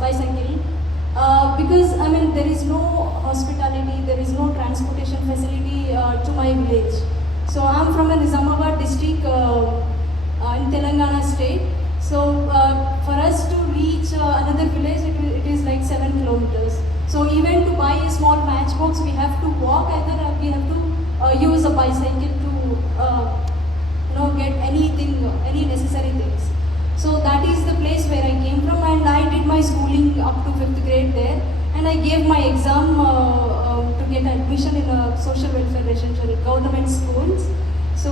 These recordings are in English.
bicycle. Because I mean there is no hospitality, there is no transportation facility to my village. So I'm from a Nizamabad district in Telangana state. So for us to reach another village, it is like 7 kilometers. So even to buy a small matchbox, we have to walk, either we have to use a bicycle to get anything, any necessary things. So that is the place where I came from, and I did my schooling up to 5th grade there, and I gave my exam to get admission in a social welfare residential government schools. So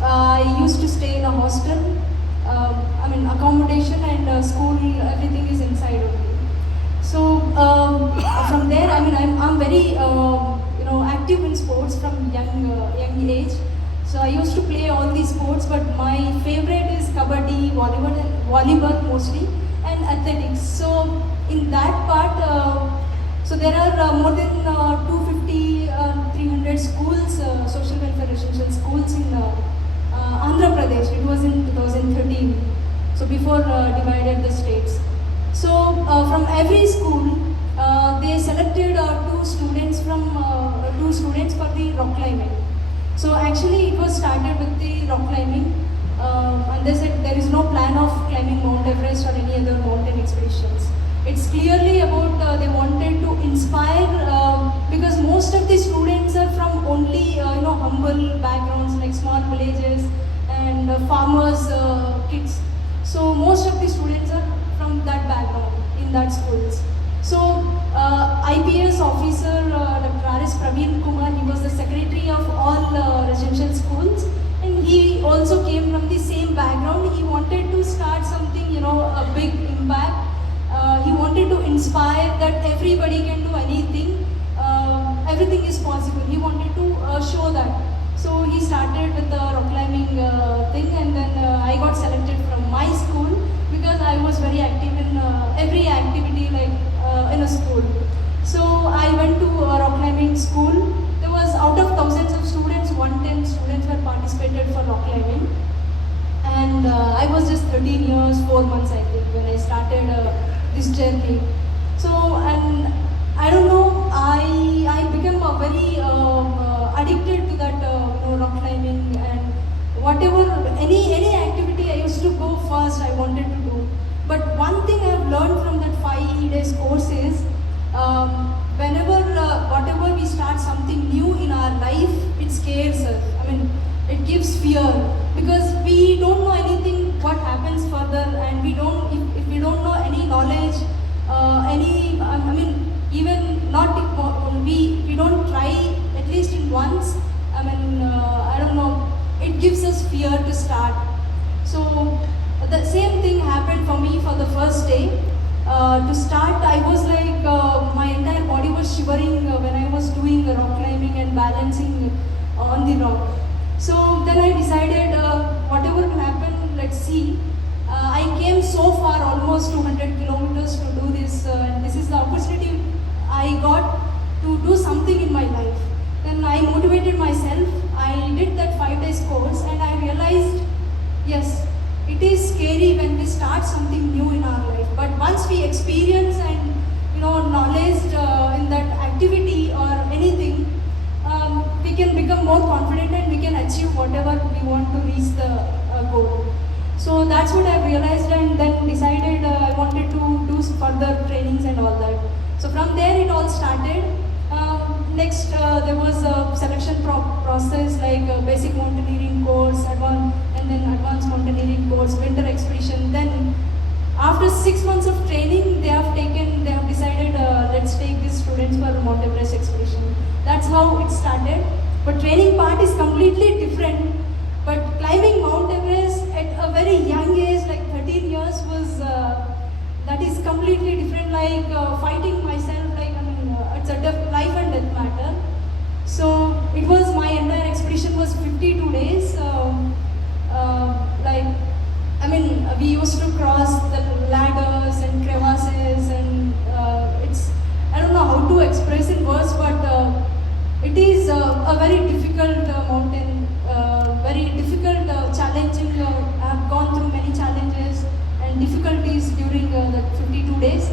I used to stay in a hostel. I mean accommodation and school, everything is inside only. So from there, I mean I'm very active in sports from young age. So I used to play all these sports, but my favorite is kabaddi, volleyball mostly, and athletics. So in that part, so there are more than 250, 300 schools, social welfare residential schools in Andhra Pradesh. It was in 2013. So before divided the states. So from every school, they selected two students for the rock climbing. So actually it was started with the rock climbing, and they said there is no plan of climbing Mount Everest or any other mountain expeditions. It's clearly about they wanted to inspire, because most of the students are from only humble backgrounds like small villages and farmers kids. So most of the students are from that background in that schools. So IPS officer Dr. R.S. Praveen Kumar, he was the secretary of all residential schools, and he also came from the same background. He wanted to start something, a big impact. He wanted to inspire that everybody can do anything. Everything is possible. He wanted to show that. So he started with the rock climbing thing, and then I got selected from my school because I was very active in every activity in a school. So I went to rock climbing school. There was out of thousands of students, 110 students were participated for rock climbing. And I was just 13 years, 4 months I think when I started this journey. So, and I don't know, I became a very addicted to that rock climbing, and whatever, any activity I used to go first, I wanted to do. But one thing I have learned from that 5 days course is, whatever we start something new in our life, it scares us. I mean, it gives fear, because we don't know anything what happens further, and if we don't know any knowledge, even not we don't try at least in once. I don't know. It gives us fear to start. So the same thing happened for me for the first day. To start, I was like, my entire body was shivering when I was doing rock climbing and balancing on the rock. So then I decided, whatever will happen, let's see. I came so far, almost 200 kilometers to do this, and this is the opportunity I got to do something in my life. Then I motivated myself. I did that 5 days course, and I realized, yes, it is scary when we start something new in our life. But once we experience and knowledge in that activity or anything, we can become more confident and we can achieve whatever we want to reach the goal. So that's what I realized, and then decided I wanted to do further trainings and all that. So from there it all started. Next there was a selection process, like a basic mountaineering course, and then advanced mountaineering course, winter expedition. Then after 6 months of training, they have decided let's take these students for Mount Everest expedition. That's how it started. But training part is completely different. But climbing Mount Everest at a very young age, like 13 years, was that is completely different. Like fighting myself, it's a life and death matter. So it was, my entire expedition was 52 days. We used to cross the ladders and crevasses, and I don't know how to express in words, but it is a very difficult mountain, very difficult, challenging. I have gone through many challenges and difficulties during the 52 days.